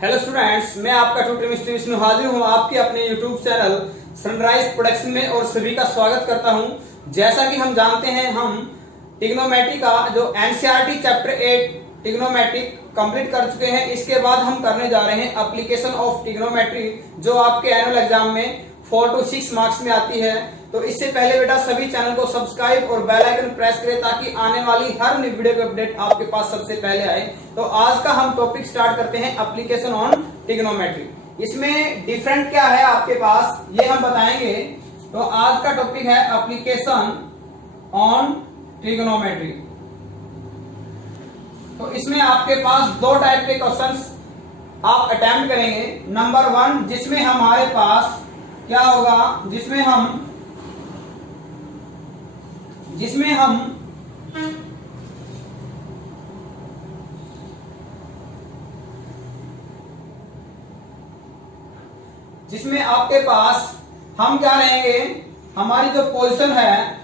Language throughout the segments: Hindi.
हेलो स्टूडेंट्स, मैं आपका ट्यूटर मिस्टर विष्णु हाजिर हूँ आपके अपने यूट्यूब चैनल सनराइज प्रोडक्शन में और सभी का स्वागत करता हूँ। जैसा कि हम जानते हैं, हम ट्रिग्नोमेट्री का जो एनसीईआरटी चैप्टर 8 ट्रिग्नोमेट्री कंप्लीट कर चुके हैं। इसके बाद हम करने जा रहे हैं एप्लीकेशन ऑफ ट्रिग्नोमेट्री, जो आपके एनुअल एग्जाम में 4 to 6 मार्क्स में आती है। तो इससे पहले बेटा सभी चैनल को सब्सक्राइब और बेल आइकन प्रेस करें ताकि आने वाली हर नई वीडियो की अपडेट आपके पास सबसे पहले आए। तो आज का हम टॉपिक स्टार्ट करते हैं एप्लीकेशन ऑन ट्रिग्नोमेट्री। इसमें डिफरेंट क्या है आपके पास ये हम बताएंगे। तो आज का टॉपिक है एप्लीकेशन ऑन ट्रिग्नोमेट्री। तो इसमें आपके पास दो टाइप के क्वेश्चंस आप अटेम्प्ट करेंगे। नंबर 1 जिसमें हमारे पास क्या होगा, जिसमें हम आपके पास हम क्या रहेंगे, हमारी जो पोजीशन है,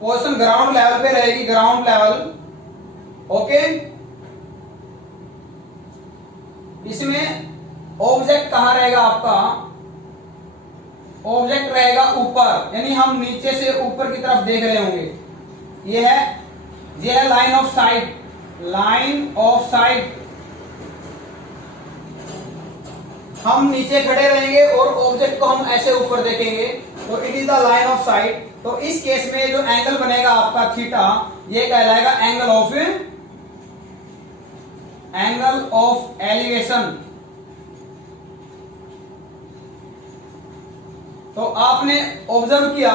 पोजीशन ग्राउंड लेवल पे रहेगी, ग्राउंड लेवल। ओके, इसमें ऑब्जेक्ट कहां रहेगा आपका, ऑब्जेक्ट रहेगा ऊपर, यानी हम नीचे से ऊपर की तरफ देख रहे होंगे। ये है line of site, line of site. हम नीचे खड़े रहेंगे और ऑब्जेक्ट को हम ऐसे ऊपर देखेंगे, तो it is the line of site. तो इस केस में जो एंगल बनेगा आपका थीटा, ये कहलाएगा एंगल ऑफ एलिवेशन। तो आपने ऑब्जर्व किया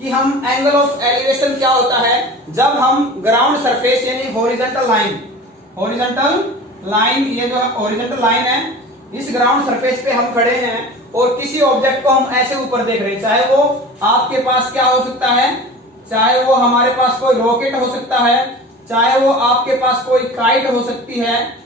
कि हम एंगल ऑफ एलिवेशन क्या होता है, जब हम ग्राउंड सरफेस यानी हॉरिजॉन्टल लाइन, ये जो हॉरिजॉन्टल लाइन है, इस ग्राउंड सरफेस पे हम खड़े हैं और किसी ऑब्जेक्ट को हम ऐसे ऊपर देख रहे हैं। चाहे वो आपके पास क्या हो सकता है, चाहे वो हमारे पास कोई रॉकेट हो सकता है, चाहे वो आपके पास कोई काइट हो सकती है।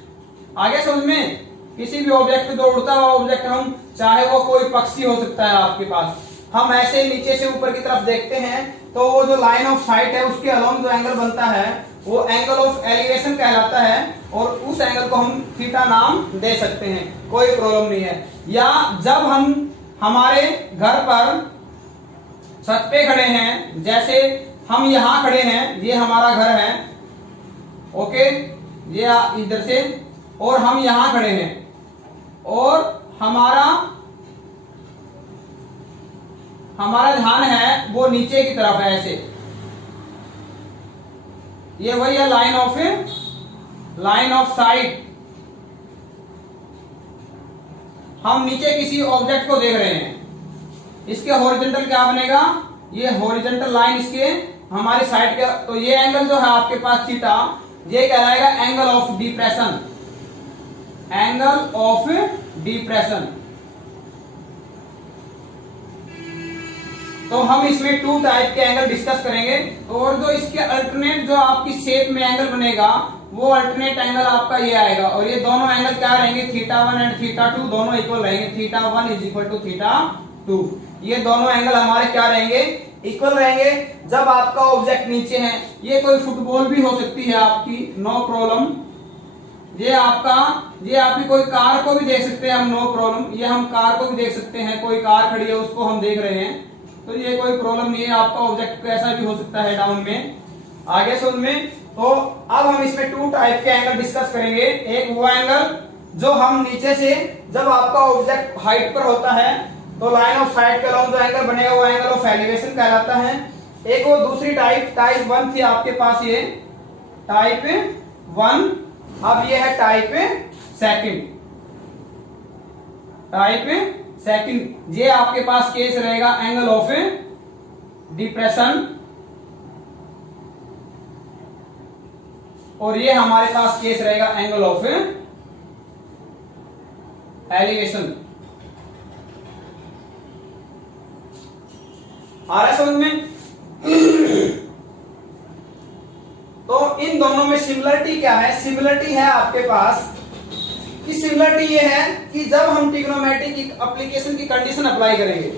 आगे समझ में, किसी भी ऑब्जेक्ट जो उड़ता हुआ ऑब्जेक्ट, हम चाहे वो कोई पक्षी हो सकता है आपके पास, हम ऐसे नीचे से ऊपर की तरफ देखते हैं, तो वो जो लाइन ऑफ साइट है उसके अलोंग जो एंगल बनता है वो एंगल ऑफ एलिवेशन कहलाता है, और उस एंगल को हम थीटा नाम दे सकते हैं, कोई प्रॉब्लम नहीं है। या जब हम हमारे घर पर छत पे खड़े हैं, जैसे हम यहां खड़े हैं, ये हमारा घर है, ओके, ये इधर से, और हम यहां खड़े हैं और हमारा ध्यान है वो नीचे की तरफ है, ऐसे। ये वही है लाइन ऑफ साइट। हम नीचे किसी ऑब्जेक्ट को देख रहे हैं, इसके हॉरिजॉन्टल क्या बनेगा, ये हॉरिजॉन्टल लाइन इसके हमारी साइड के, तो ये एंगल जो है आपके पास थीटा, ये कहलाएगा angle of depression, angle of depression. तो हम इसमें 2 टाइप के एंगल डिस्कस करेंगे, और जो इसके अल्टरनेट जो आपकी शेप में एंगल बनेगा वो अल्टरनेट एंगल आपका ये आएगा, और ये दोनों एंगल क्या रहेंगे, θ1 एंड θ2 दोनों इक्वल रहेंगे, θ1 इज इक्वल टू θ2। ये दोनों एंगल हमारे क्या रहेंगे, इक्वल रहेंगे। जब आपका ऑब्जेक्ट नीचे है, ये कोई फुटबॉल भी हो सकती है आपकी, नो प्रॉब्लम। ये आपकी कोई कार को भी देख सकते हैं हम, नो प्रॉब्लम। ये हम कार को भी देख सकते हैं, कोई कार खड़ी है उसको हम देख रहे हैं, तो ये कोई प्रॉब्लम नहीं है। आपका ऑब्जेक्ट कैसा भी हो सकता है डाउन में, आगे सुन में। तो अब हम इसमें 2 टाइप के एंगल डिस्कस करेंगे। एक वो एंगल जो हम नीचे से, जब आपका ऑब्जेक्ट हाइट पर होता है, तो लाइन ऑफ साइट के अलोंग जो एंगल बनेगा वो एंगल ऑफ एलिवेशन कहलाता है। एक वो दूसरी टाइप 1 थी आपके पास, ये टाइप 1। अब ये है टाइप सेकंड। ये आपके पास केस रहेगा एंगल ऑफ डिप्रेशन, और ये हमारे पास केस रहेगा एंगल ऑफ एलिवेशन। आ रहा है समझ में? तो इन दोनों में सिमिलरिटी क्या है, सिमिलरिटी है आपके पास कि सिमिलरिटी ये है कि जब हम ट्रिग्नोमेट्री की एप्लीकेशन की कंडीशन अप्लाई करेंगे,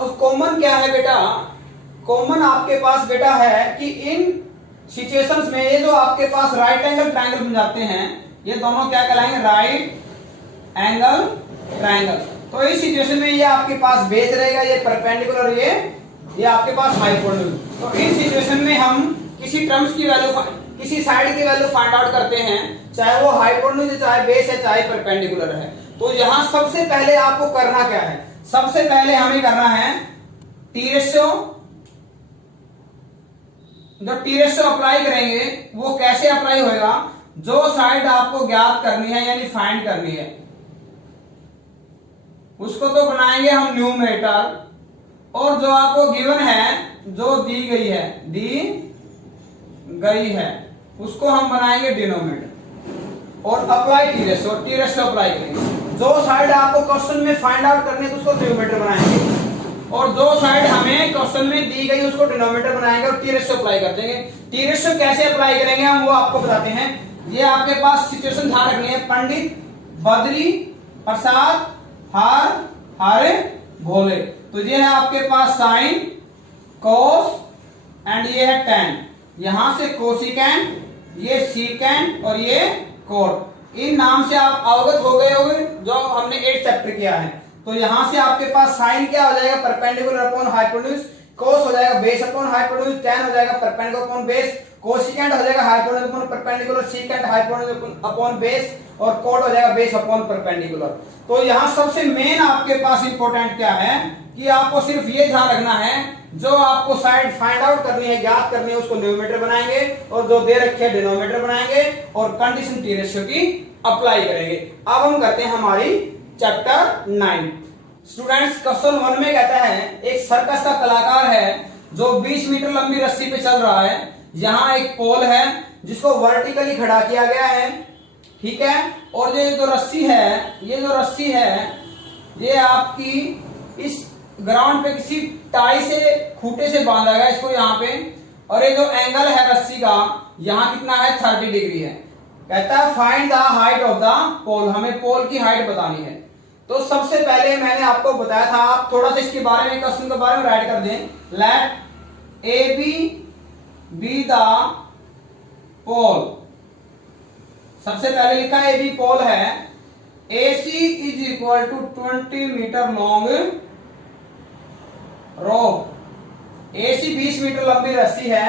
तो कॉमन क्या है बेटा, कॉमन आपके पास बेटा है कि इन सिचुएशंस में ये जो आपके पास राइट एंगल ट्रायंगल बन जाते हैं, ये दोनों क्या कहलाएंगे, राइट एंगल ट्रायंगल। तो इस सिचुएशन में ये आपके पास बेस रहेगा, ये परपेंडिकुलर, ये आपके पास हाइपोटेन्यूज। तो इन सिचुएशन में हम किसी टर्म्स की वैल्यू, किसी साइड की वैल्यू फाइंड आउट करते हैं, चाहे वो हाइपोटेन्यूज है, चाहे बेस है, चाहे परपेंडिकुलर है। तो यहां सबसे पहले आपको करना क्या है, सबसे पहले हमें करना है टी रेशियो। जो टी रेशियो अप्लाई करेंगे वो कैसे अप्लाई होएगा, जो साइड आपको ज्ञात करनी है यानी फाइंड करनी है उसको तो बनाएंगे हम न्यूमरेटर, और जो आपको गिवन है, जो दी गई है उसको हम बनाएंगे डिनोमिनेटर और अप्लाई टी रेशियो अप्लाई करेंगे। जो साइड आपको क्वेश्चन में फाइंड आउट करनी है उसको न्यूमरेटर बनाएंगे, और जो साइड हमें क्वेश्चन में दी गई उसको डिनोमिनेटर बनाएंगे और टी रेशियो अप्लाई कर देंगे। टी रेशियो कैसे अप्लाई करेंगे हम वो आपको बताते हैं। ये आपके पास सिचुएशन ध्यान रखनी है, पंडित, बद्री, प्रसाद, हारे, भोले। तो ये है आपके पास साइन, कोस एंड ये है टेन। यहां से कोसिकेंट, ये सीकेंट और ये कोट। इन नाम से आप अवगत हो गए होंगे जो हमने 8 चैप्टर किया है। तो यहां से आपके पास साइन क्या हो जाएगा, परपेंडिकुलर अपॉन हाइपोटेन्यूज, कोस हो जाएगा बेस अपॉन हाइपोटेन्यूज, टेन हो जाएगा परपेंडिकुलर अपॉन बेस, कोसिकेंट हो जाएगा hypotenuse upon perpendicular, secant hypotenuse upon base, और कोट हो जाएगा बेस अपॉन परपेंडिकुलर। तो यहां सबसे मेन आपके पास इंपॉर्टेंट क्या है कि आपको सिर्फ ये ध्यान रखना है, जो आपको साइड फाइंड आउट करनी है, ज्ञात करनी है, उसको न्यूमरेटर बनाएंगे, और जो दे रखे है डिनोमिनेटर बनाएंगे, और कंडीशन टी रेशियो की अप्लाई करेंगे। अब हम करते हैं हमारी चैप्टर 9। स्टूडेंट्स, क्वेश्चन 1 में कहता है एक सर्कस का कलाकार है जो 20 मीटर लंबी रस्सी पे चल रहा है। यहाँ एक पोल है जिसको वर्टिकली खड़ा किया गया है, ठीक है, और ये जो रस्सी है ये आपकी इस ग्राउंड पे किसी टाई से, खूंटे से बांधा गया इसको यहाँ पे, और ये जो एंगल है रस्सी का यहाँ कितना है, 30 डिग्री है। कहता है find the height of the pole, हमें पोल की हाइट बतानी है। तो सबसे पहले मैंने आपको बताया था, आप थोड़ा सा इसके बारे में, क्वेश्चन के बारे में राइट कर दें। Let A B the pole, सबसे पहले लिखा है ए बी पोल है, A C is equal to 20 metre long rope. A C 20 metre लंबी रस्सी है,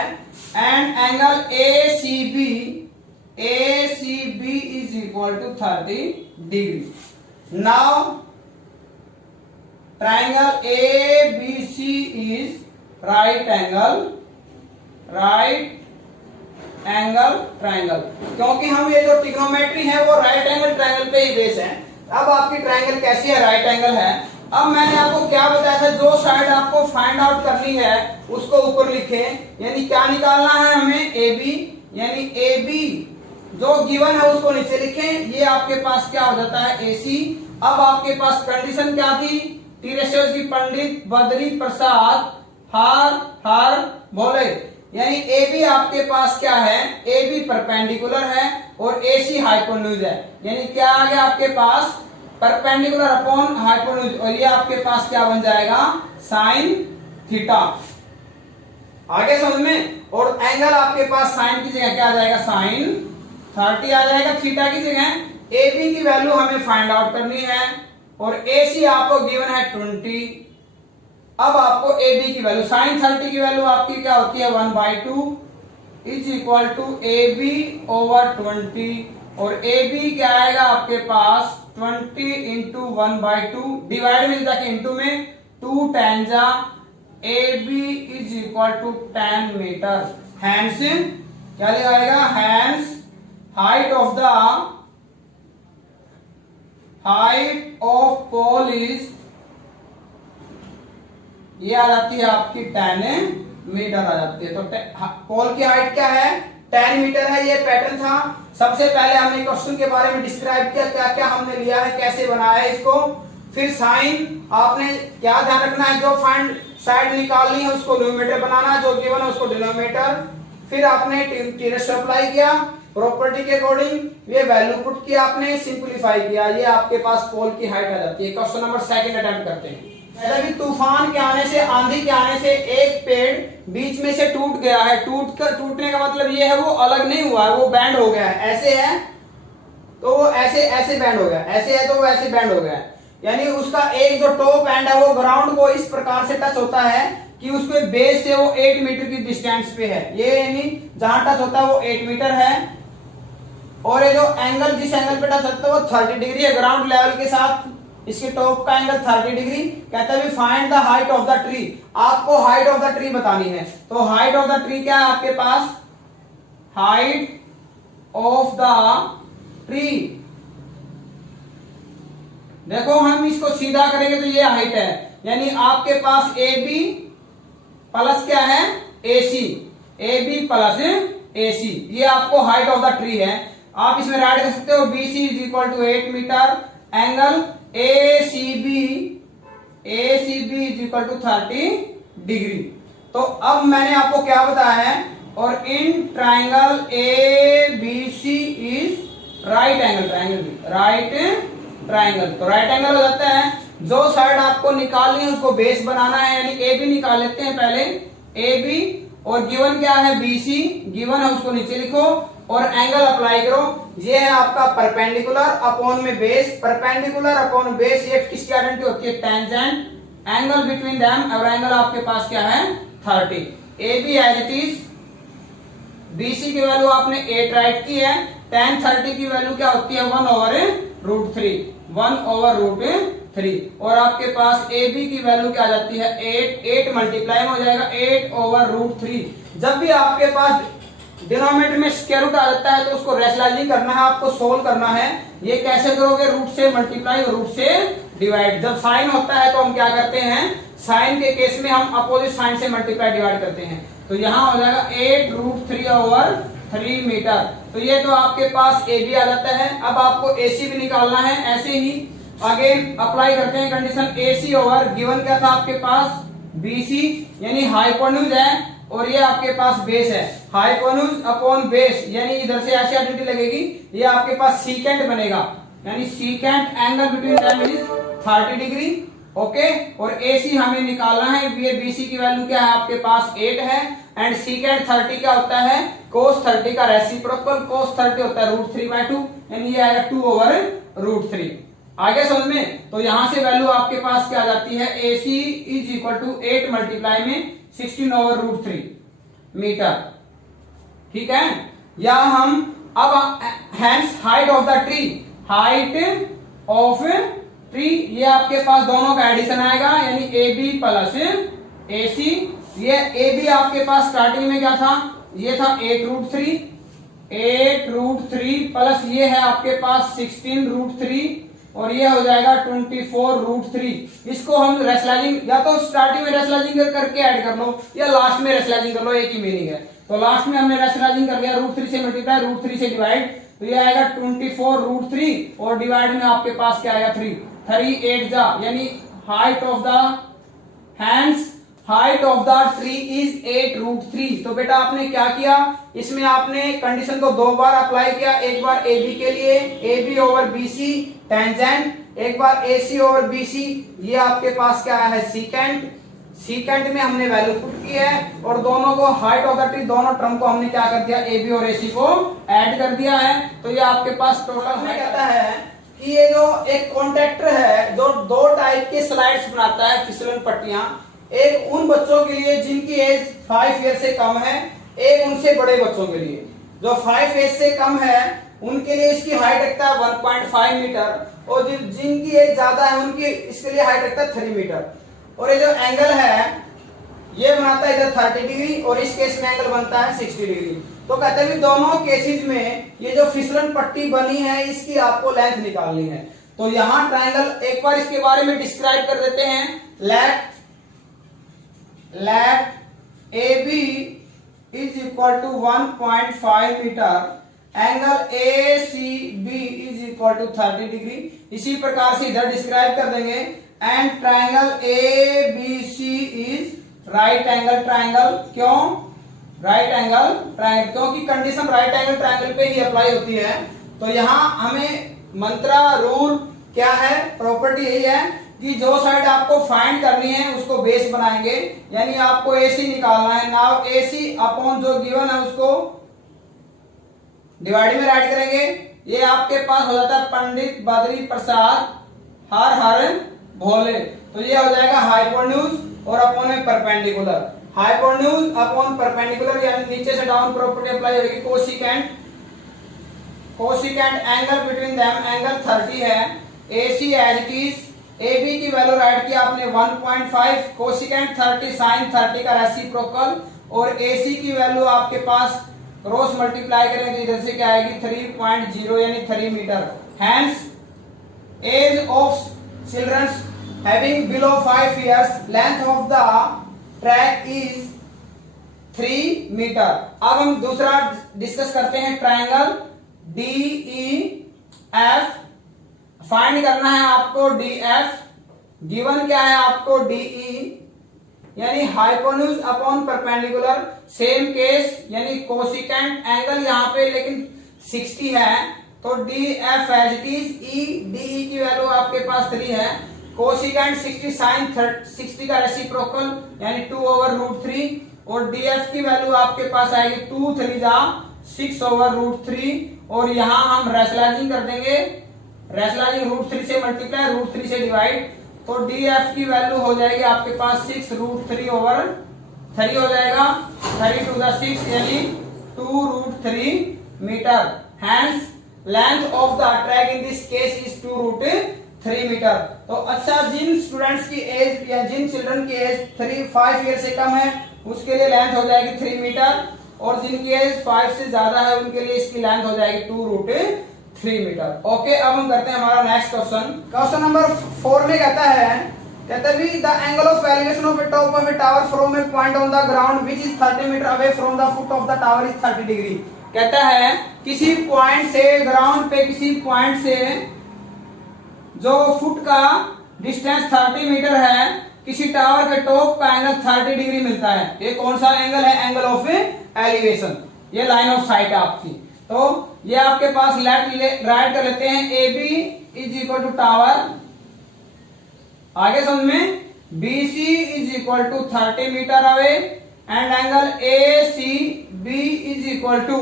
and angle A C B is equal to 30 degree. Now triangle ABC is right angle triangle, क्योंकि हम ये जो ट्रिग्नोमेट्री है वो राइट एंगल ट्रायंगल पे ही बेस है। अब आपकी ट्रायंगल कैसी है, राइट एंगल है। अब मैंने आपको क्या बताया था, जो साइड आपको फाइंड आउट करनी है उसको ऊपर लिखें, यानी क्या निकालना है हमें, AB, यानी AB जो गिवन है उसको नीचे लिखें। ये आपके पास क्या हो जाता है, AC। अब आपके पास कंडीशन क्या थी, टी रेशियो की, पंडित, बद्री, प्रसाद, हार, भोले, यानी AB आपके पास क्या है, AB परपेंडिकुलर है और AC हाइपोटेन्यूज है, यानी क्या आ गया आपके पास, परपेंडिकुलर अपॉन हाइपोटेन्यूज, और ये आपके पास क्या बन जाएगा, साइन थीटा। आगे समझ में। और एंगल आपके पास साइन की जगह क्या आ जाएगा, साइन 30 आ जाएगा, थीटा की जगह। AB की वैल्यू हमें फाइंड आउट करनी है, और AC आपको गिवन है 20। अब आपको AB की वैल्यू, साइन 30 की वैल्यू आपकी क्या होती है, 1/2 is equal to AB over 20, और AB क्या आएगा आपके पास, 20 इंटू 1/2, डिवाइड में जाके इंटू में 2 10 जा, AB is equal to 10 metre. Hence क्या लिखाएगा, hence height of pole is, ये आ जाती है आपकी 10 मीटर आ जाती है। तो पोल की हाइट क्या है, 10 मीटर है। ये पैटर्न था। सबसे पहले हमने क्वेश्चन के बारे में डिस्क्राइब किया, क्या क्या हमने लिया है, कैसे बनाया है इसको। फिर साइन आपने क्या ध्यान रखना है, जो फाइंड साइड निकालनी है उसको न्यूमरेटर बनाना, जो गिवन है उसको डिनोमिनेटर। फिर आपने टी रेशियो अप्लाई किया, प्रॉपर्टी के अकॉर्डिंग ये वैल्यू पुट किया, आपने सिंपलीफाई किया, ये आपके पास पोल की हाइट आ जाती है। क्वेश्चन नंबर 2 अटेम्प्ट करते हैं। भी तूफान के आने से, आंधी के आने से एक पेड़ बीच में से टूट गया है, टूटने का मतलब ये है वो अलग नहीं हुआ है, वो बैंड हो गया है। ऐसे है तो वो ऐसे ऐसे बैंड हो गया, ऐसे है तो वो ऐसे बैंड हो गया है। यानी उसका एक जो टॉप एंड है वो ग्राउंड को इस प्रकार से टच होता है कि उसके बेस से वो 8 मीटर की डिस्टेंस पे है। ये यानी जहां टच होता है वो 8 मीटर है, और ये जो एंगल जिस एंगल पे टच होता है वो 30 डिग्री है ग्राउंड लेवल के साथ। इसके टॉप का एंगल 30 डिग्री। कहता है find the height of the tree, आपको हाइट ऑफ द ट्री बतानी है। तो हाइट ऑफ द ट्री क्या है आपके पास, हाइट ऑफ द ट्री, देखो हम इसको सीधा करेंगे तो ये हाइट है, यानी आपके पास ए बी प्लस क्या है A C, A B plus ए सी, ये आपको हाइट ऑफ द ट्री है। आप इसमें राइट कर सकते हो B C is equal to 8 metre, angle A C B is equal to 30 degree. तो अब मैंने आपको क्या बताया है, और in triangle A B C is right angle, right triangle. तो राइट एंगल हो जाता है, जो साइड आपको निकालनी है उसको बेस बनाना है, यानी ए बी निकाल लेते हैं पहले, ए बी, और गिवन क्या है बी सी, गिवन है उसको नीचे लिखो और एंगल अप्लाई करो। ये है आपका परपेंडिकुलर अपॉन में बेस, परपेंडिकुलर अपॉन बेस ये किसकी आइडेंटिटी होती है, टेंजेंट, एंगल बिटवीन देम, और एंगल आपके पास क्या है 30। A B as it is, B C की वैल्यू आपने 8 राइट की है, tan 30 की वैल्यू क्या होती है 1/√3, 1/√3, और आपके पास ए बी की वैल्यू क्या आ जाती है 8 मल्टीप्लाई में हो जाएगा 8/√3। जब भी आपके पास डिनोमिनेटर में स्क्वायर रूट आ जाता है तो उसको रैशनलाइजिंग करना है, आपको सोल्व करना है। ये कैसे करोगे, रूट से मल्टीप्लाई और रूट से डिवाइड। जब साइन होता है तो हम क्या करते हैं, साइन के केस में हम अपोजिट साइन से मल्टीप्लाई डिवाइड करते हैं। तो यहां हो जाएगा 8√3/3 मीटर। तो ये तो आपके पास ए बी आ जाता है। अब आपको ए सी भी निकालना है, ऐसे ही आगे अप्लाई करते हैं कंडीशन, ए सी ओवर गिवन क्या था आपके पास बी सी, यानी हाइपोटेन्यूज है और ये आपके पास बेस है, हाइपोटेन्यूज अपॉन बेस, यानी इधर से ऐसी आइडेंटिटी लगेगी, ये आपके पास सीकेंट बनेगा, यानी secant angle between them is 30 degree. Okay, और ए सी हमें निकालना है, ये बी सी की वैल्यू क्या है आपके पास 8 है, एंड सीकेंट 30 क्या होता है cos 30 का रेसिप्रोकल, cos 30 होता है √3/2, यानी ये आएगा 2/√3। आगे समझ में, तो यहां से वैल्यू आपके पास क्या आ जाती है, A C is equal to 8 multiply में 16/√3 मीटर। ठीक है, या हम अब hence height of the tree, height of tree, ये आपके पास दोनों का एडिशन आएगा, यानी ए बी प्लस ए सी। ये ए बी आपके पास स्टार्टिंग में क्या था, ये था 8√3 प्लस ये है आपके पास 16√3 और ये हो जाएगा 24√3। इसको हम रेशनलाइजिंग, या तो स्टार्टिंग में रेशनलाइजिंग करके ऐड कर लो या लास्ट में रेशनलाइजिंग कर लो, एक ही मीनिंग है। तो लास्ट में हमने रेशनलाइजिंग कर लिया, √3 से मल्टीप्लाई, √3 से डिवाइड, तो ये आएगा 24√3 और डिवाइड में आपके पास क्या आएगा 3 8 जा, यानी height of the hands, height of the tree is 8√3। तो बेटा आपने क्या किया, इसमें आपने कंडीशन को 2 बार अप्लाई किया, एक बार ए बी के लिए A B over B C tangent, एक बार ए सी ओवर बी सी, ये आपके पास क्या है सीकेंट, सीकेंट में हमने वैल्यू पुट की है, और दोनों को हाइट ऑफ द ट्री, दोनों टर्म को हमने क्या कर दिया, ए बी और ए सी को ऐड कर दिया है। तो ये आपके पास टोटल में कहता है कि ये जो एक कॉन्ट्रैक्टर है जो 2 टाइप के स्लाइड्स बनाता है, फिसलन पट्टियां, एक उन बच्चों के लिए जिनकी एज 5 ईयर से कम है, एक उनसे बड़े बच्चों के लिए जो 5 एज से कम है उनके लिए इसकी हाइट रखता है 1.5 मीटर, और जिनकी एज ज्यादा है उनकी इसके लिए हाइट रखता है 3 मीटर। और ये जो एंगल है ये बनाता है इधर 30 डिग्री और इस केस में एंगल बनता है 60 डिग्री। तो कहते हैं दोनों केसेस में ये जो फिसलन पट्टी बनी है इसकी आपको लेंथ निकालनी है। तो यहां ट्रायंगल, एक बार इसके बारे में डिस्क्राइब कर देते हैं। Let A B is equal to 1.5 metre, angle A C B is equal to 30 degree. इसी प्रकार से इधर डिस्क्राइब कर देंगे, and triangle A B C is right angle triangle. क्यों राइट एंगल ट्रायंगल? क्योंकि कंडीशन राइट एंगल ट्रायंगल पे ही अप्लाई होती है। तो यहां हमें मंत्रा रूल क्या है, प्रॉपर्टी यही है कि जो साइड आपको फाइंड करनी है उसको बेस बनाएंगे, यानी आपको AC निकालना है। नाउ AC अपॉन जो गिवन है उसको डिवाइड में राइट करेंगे। ये आपके पास हो जाता है पंडित बद्री प्रसाद हर भोले, तो ये हो जाएगा हाइपोटेन्यूज और अपॉन में परपेंडिकुलर। हाइपोटेन्यूज अपॉन परपेंडिकुलर यानी नीचे से डाउन प्रॉपर्टी अप्लाई होगी। Cosecant angle between them angle 30 है। AC as it is, AB की वैल्यू राइट की आपने 1.5, कोसिकेंट 30 साइन 30 का रेसिप्रोकल, और AC की वैल्यू आपके पास क्रॉस मल्टीप्लाई करें तो इधर से क्या आएगी 3.0 यानी 3 metre. Hence age of childrens having below 5 years, length of the track is 3 metre. अब हम दूसरा डिस्कस करते हैं ट्रायंगल DEF। फाइंड करना है आपको DF, गिवन क्या है आपको DE, यानी hypotenuse upon perpendicular. Same case यानी कोसिकेंट एंगल यहाँ पे लेकिन 60 है, तो DF as it is. DE की वैल्यू आपके पास 3 है। कोसिकेंट 60 साइन 60 का रेसिप्रोकल यानी 2/√3, और DF की वैल्यू आपके पास आएगी 2 3 जा 6/√3, और यहां हम रैशनलाइजिंग कर देंगे। रैशनलाइजिंग √3 से मल्टीप्लाई √3 से डिवाइड, तो DF की वैल्यू हो जाएगी आपके पास 6√3/3 हो जाएगा। 3 to the 6 यानी 2√3 metre. Hence length of the track in this case is 2√3 metre. तो अच्छा, जिन स्टूडेंट्स की एज या जिन चिल्ड्रन की एज 5 ईयर से कम है उसके लिए लेंथ हो जाएगी 3 मीटर, और जिनकी एज 5 से ज्यादा है उनके लिए इसकी लेंथ हो जाएगी 2√3 मीटर। ओके, अब हम करते हैं हमारा नेक्स्ट क्वेश्चन। क्वेश्चन नंबर 4 में कहता है the angle of elevation of a top of a tower from a point on the ground which is 30 metre away from the foot of the tower is 30 degree. कहता है किसी पॉइंट से, ग्राउंड पे किसी पॉइंट से जो फुट का डिस्टेंस 30 मीटर है, किसी टावर के टॉप का एंगल 30 डिग्री मिलता है। ये कौन सा एंगल है? Angle of elevation. ये लाइन ऑफ साइट है आपकी। तो ये आपके पास लेफ्ट राइट कर लेते हैं। AB is equal to tower, आगे समझ में, BC is equal to 30 metre away, and angle ACB is equal to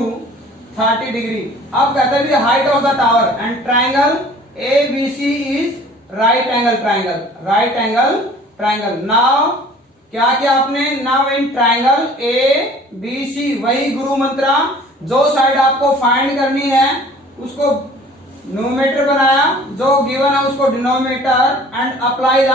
30 degree. अब कहते हैं height of the tower and triangle ABC is right angle triangle, right angle triangle. Now क्या किया आपने? नाउ इन ट्राइंगल ABC, वही गुरु मंत्रा, जो साइड आपको फाइंड करनी है उसको न्यूमेरेटर बनाया, जो गिवन है उसको denominator, and apply the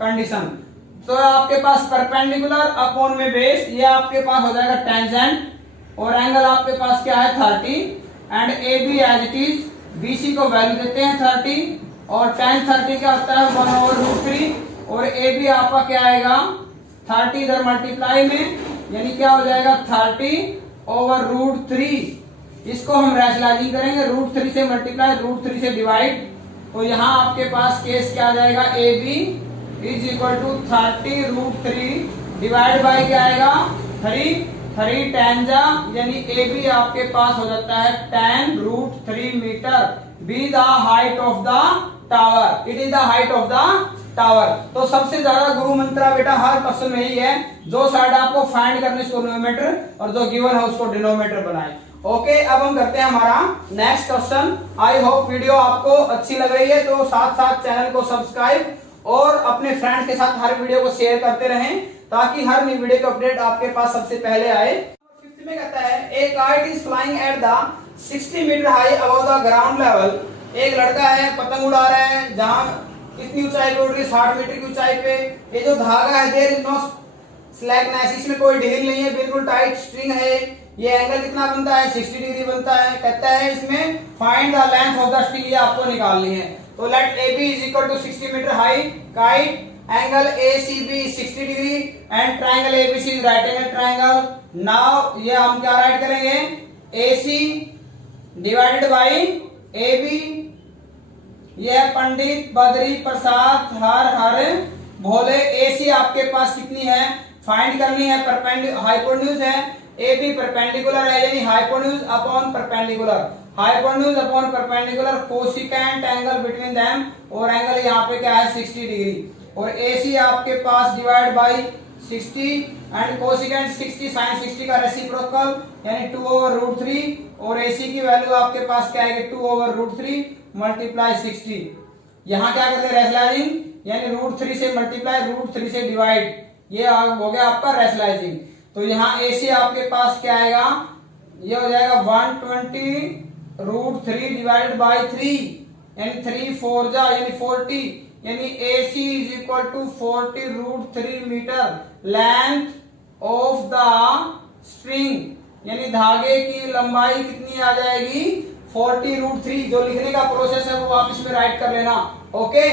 condition. तो आपके पास परपेंडिकुलर अपॉन में बेस, ये आपके पास हो जाएगा टेंजेंट, और एंगल आपके पास क्या है 30, and AB as it is. BC को वैल्यू देते हैं 30, और tan 30 क्या होता है 1/√3, और AB आपका क्या आएगा 30 इधर मल्टीप्लाई में, यानी क्या हो जाएगा 30/√3। इसको हम रैशनलाइजिंग करेंगे, √3 से मल्टीप्लाई √3 से डिवाइड, तो यहाँ आपके पास केस क्या आ जाएगा AB is equal to 30√3 divide by क्या आएगा 3 tan जा, यानी AB आपके पास हो जाता है 10√3 metre. Be the height of the tower, it is the height of the tower. तो सबसे ज्यादा गुरु मंत्रा बेटा हर क्वेश्चन में ही है, जो साइड आपको फाइंड करने उसको न्यूमेरेटर, और जो गिवन है उसको डिनोमिनेटर बनाए। ओके, अब हम करते हैं हमारा next question. I hope video आपको अच्छी लग रही है, तो साथ साथ चैनल को सब्सक्राइब और अपने फ्रेंड्स के साथ हर वीडियो को शेयर करते रहें, ताकि हर नई वीडियो का अपडेट आपके पास सबसे पहले आए। 5th में कहता है a kite is flying at the 60 metre high above the ground level. एक लड़का है, पतंग उड़ा रहा है, जहां कितनी ऊंचाई पे उड़ रही है 60 मीटर की ऊंचाई पे। ये जो धागा है देयर इज नो स्लैकनेस, इसमें कोई ढील नहीं है, बिल्कुल टाइट स्ट्रिंग है। ये एंगल कितना बनता है 60 डिग्री बनता है। कहता है इसमें find the length of the string, ये आपको निकालनी है। तो let AB is equal to 60 metre high, kite angle ACB 60 degree, and triangle ABC is right angle triangle. Now ये हम क्या राइट करेंगे AC डिवाइडेड बाई AB। यह पंडित बद्री प्रसाद हर भोले। AC आपके पास कितनी है फाइंड करनी है, हाइपोटेन्यूज है। AB परपेंडिकुलर है, यानी hypotenuse upon perpendicular. Hypotenuse upon perpendicular cosecant angle between them, और एंगल यहाँ पे क्या है 60 डिग्री, और AC आपके पास divide by 60 and cosecant 60 sine 60 का रेसिप्रोकल यानी 2/√3, और AC की वैल्यू आपके पास क्या है 2/√3 मल्टीप्लाई 60। यहाँ क्या करते हैं रेशनलाइजिंग, यानी √3 से मल्टीप्लाई √3 से डिवाइड, ये हो गया आपका रेशनलाइजिंग। तो यहाँ AC आपके पास क्या आएगा, ये हो जाएगा 120√3 डिवाइडेड बाई 3 यानी 3 4 जा यानी 40, यानी AC is equal to 40√3 metre length of the string, यानी धागे की लंबाई कितनी आ जाएगी 40√3। जो लिखने का प्रोसेस है वो आप इसमें राइट कर लेना। ओके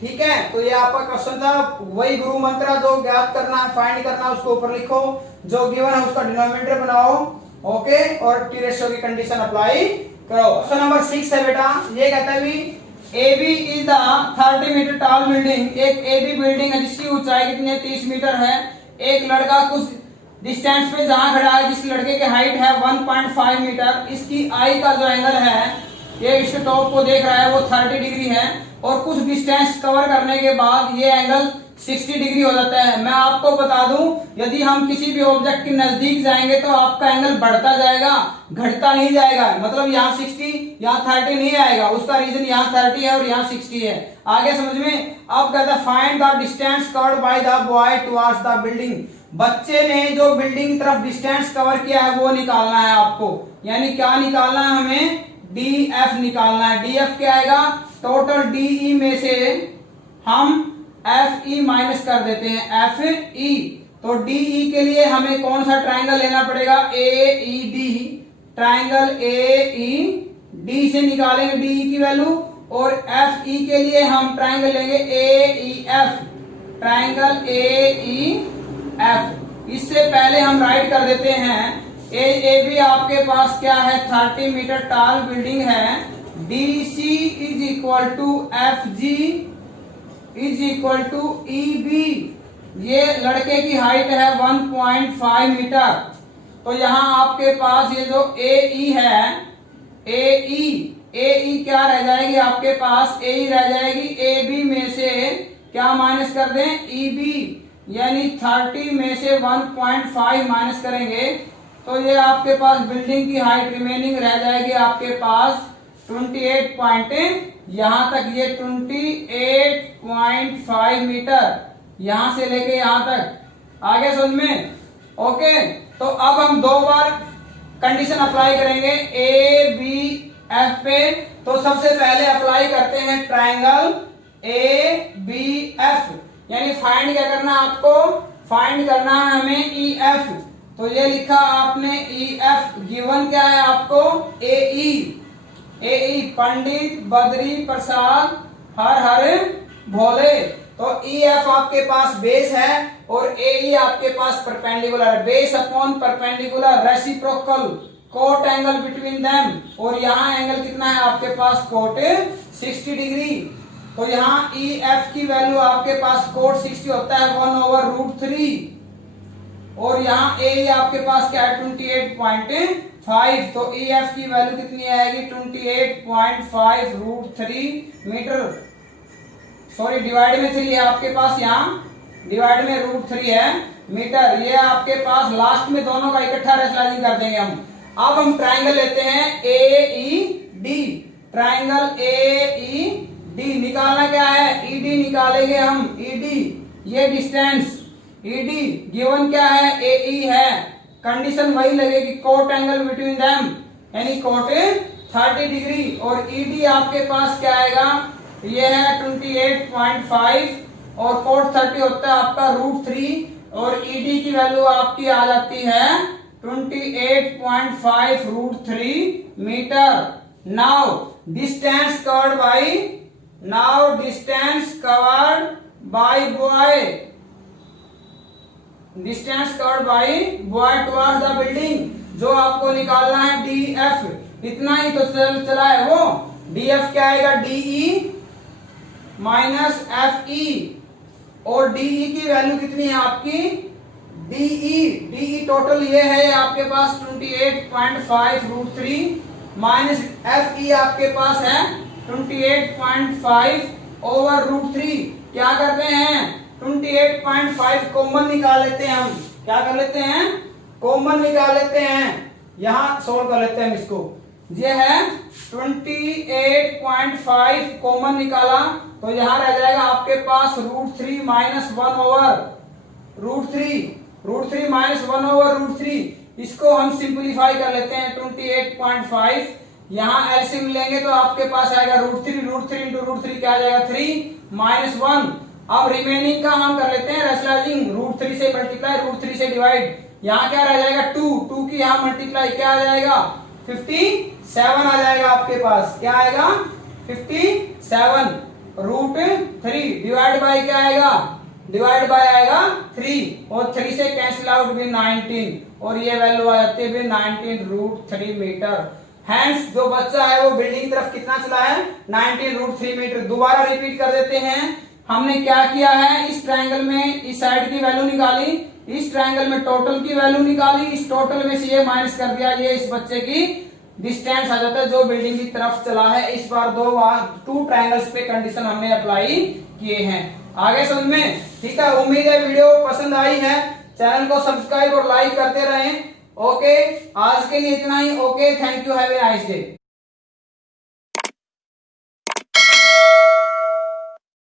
ठीक है, तो ये आपका क्वेश्चन था। वही गुरु मंत्र जो ज्ञात करना है, फाइंड करना है, उसको ऊपर लिखो, जो गिवन है उसका डिनोमिनेटर बनाओ। ओके, और टी रेशियो की कंडीशन अप्लाई करो। क्वेश्चन नंबर 6 है बेटा, ये कहता है भी AB is the 30 metre tall building, एक AB बिल्डिंग है जिसकी ऊंचाई कितनी है 30 मीटर है। एक लड़का कुछ डिस्टेंस पे जहां खड़ा है, जिस लड़के की हाइट है 1.5 मीटर, इसकी आई का जो एंगल है, ये इसके टॉप को देख रहा है, वो 30 डिग्री है, और कुछ डिस्टेंस कवर करने के बाद ये एंगल 60 डिग्री हो जाता है। मैं आपको बता दूं, यदि हम किसी भी ऑब्जेक्ट के नजदीक जाएंगे तो आपका एंगल बढ़ता जाएगा, घटता नहीं जाएगा। मतलब यहाँ 60 यहाँ 30 नहीं आएगा, उसका रीजन यहाँ 30 है और यहाँ 60 है। आगे समझ में। अब कहता है find the distance covered by the boy towards the building, बच्चे ने जो बिल्डिंग की तरफ डिस्टेंस कवर किया है वो निकालना है आपको। यानी क्या निकालना है हमें, DF निकालना है। DF क्या आएगा, टोटल DE में से हम FE माइनस कर देते हैं, FE। तो DE के लिए हमें कौन सा ट्राइंगल लेना पड़ेगा, AED, ट्राइंगल AED से निकालेंगे DE की वैल्यू, और FE के लिए हम ट्राइंगल लेंगे AEF, ट्राइंगल AEF। इससे पहले हम राइट कर देते हैं AB आपके पास क्या है 30 मीटर टॉल बिल्डिंग है, DC is equal to FG is equal to EB, ये लड़के की हाइट है 1.5 मीटर। तो यहां आपके पास ये जो AE है, AE क्या रह जाएगी आपके पास, AE रह जाएगी AB में से क्या माइनस कर दें, EB, यानी 30 में से 1.5 माइनस करेंगे तो ये आपके पास बिल्डिंग की हाइट रिमेनिंग रह जाएगी आपके पास 28 पॉइंट, यहां तक ये 28.5 मीटर, यहां से लेके यहां तक। आगे समझ में। ओके, तो अब हम दो बार कंडीशन अप्लाई करेंगे ABF पे। तो सबसे पहले अप्लाई करते हैं ट्राइंगल ABF, यानी फाइंड क्या करना है आपको, फाइंड करना है हमें EF। तो ये लिखा आपने EF, गिवन क्या है आपको AE पंडित बद्री प्रसाद हर भोले। तो EF आपके पास बेस है और AE आपके पास perpendicular, base upon perpendicular reciprocal cot angle between them, और यहाँ एंगल कितना है आपके पास कोट 60 डिग्री। तो यहाँ EF की वैल्यू आपके पास कोट 60 होता है 1/√3, और यहाँ AE आपके पास क्या है 28.5। तो EF की वैल्यू कितनी आएगी 28.5√3 मीटर, सॉरी डिवाइड में 3 है आपके पास, यहाँ डिवाइड में √3 है मीटर। ये आपके पास लास्ट में दोनों का इकट्ठा रेशनलाइजिंग कर देंगे हम। अब हम ट्राइंगल लेते हैं AED, ट्राइंगल AED निकालना क्या है, ED निकालेंगे हम, ED ये डिस्टेंस ED गिवन क्या है AE है, कंडीशन वही लगेगी कोट एंगल बिटवीन देम, यानी कोट 30 डिग्री, और ED आपके पास क्या आएगा, ये है 28.5 और कोट 30 होता है आपका √3, और ED की वैल्यू आपकी आ जाती है 28.5√3 metre. Now distance covered by boy, distance covered by boy towards the building, जो आपको निकालना है DF, इतना ही तो चला है वो। DF क्या आएगा DE माइनस FE, और DE की वैल्यू कितनी है आपकी DE टोटल ये है आपके पास 28.5√3 माइनस एफ ई आपके पास है 28.5 ओवर रूट 3। क्या करते हैं 28.5 कॉमन निकाल लेते हैं हम। क्या कर लेते हैं कॉमन निकाल लेते हैं। यहां सोल्व कर लेते हैं इसको। ये है 28.5 कॉमन निकाला तो यहां रह जाएगा आपके पास root 3 minus 1 over root 3 minus 1 over root 3। इसको हम सिंप्लीफाई कर लेते हैं 28.5। यहां एलसीएम लेंगे तो आपके पास आएगा रूट 3 इंटू रूट 3 क्या आ जाएगा 3 माइनस 1। अब रिमेनिंग का हम कर लेते हैं रेशनलाइजिंग। रूट 3 से मल्टीप्लाई रूट 3 से डिवाइड। यहाँ क्या रह जाएगा 2 की यहाँ मल्टीप्लाई क्या आ जाएगा 57 आ जाएगा आपके पास। क्या आएगा 57 रूट 3 डिवाइड बाय क्या आएगा डिवाइड बाय आएगा 3 और 3 से कैंसिल आउट भी 19 और ये वैल्यू आ जाती है 19 रूट 3 मीटर। हैंस जो बच्चा है वो बिल्डिंग की तरफ कितना चला है 19 रूट 3 मीटर। दोबारा रिपीट कर देते हैं। हमने क्या किया है इस ट्रायंगल में इस साइड की वैल्यू निकाली, इस ट्रायंगल में टोटल की वैल्यू निकाली, इस टोटल में से ये माइनस कर दिया, ये इस बच्चे की डिस्टेंस आ जाता है जो बिल्डिंग की तरफ चला है। इस बार टू ट्रायंगल्स पे कंडीशन हमने अप्लाई किए हैं। आगे समझ में ठीक है। उम्मीद है वीडियो पसंद आई है। चैनल को सब्सक्राइब और लाइक करते रहें। ओके आज के लिए इतना ही। Okay thank you, have a nice day.